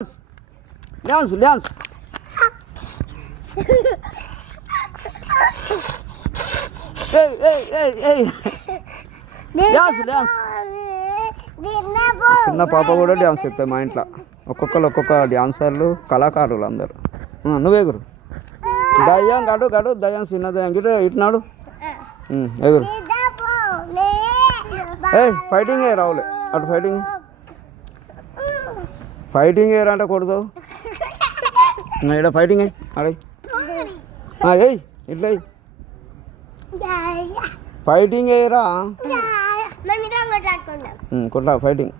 Dance dance dance dance చిన్న పాప కూడా డ్యాన్స్ చేస్తుంది మా ఇంట్లో. ఒక్కొక్క డ్యాన్సర్లు కళాకారులు అందరు. నువ్వు ఎగురు దయ్యం గడు గడు దయ్యం చిన్న దయ్యం గిట ఇటున్నాడు ఎగురు. ఫైటింగ్ ఏ రావులే అటు ఫైటింగ్ ఏరంటే కొడతావు ఇక్కడ ఫైటింగ్ అయ్యి అడే ఇట్లా ఫైటింగ్ అయ్యరా కొట్లా ఫైటింగ్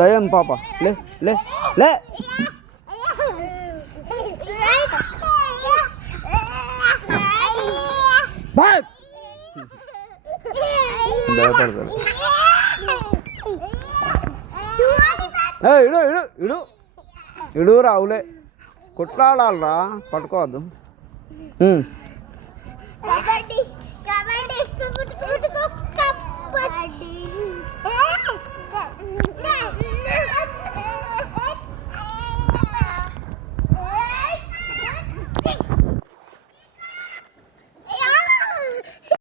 దయ్యం పాప లే లే లే భయపడతాడు. ఇడు ఇడు ఇడు ఇడు రావులే కొట్లాడాలరా పట్టుకోవద్దు.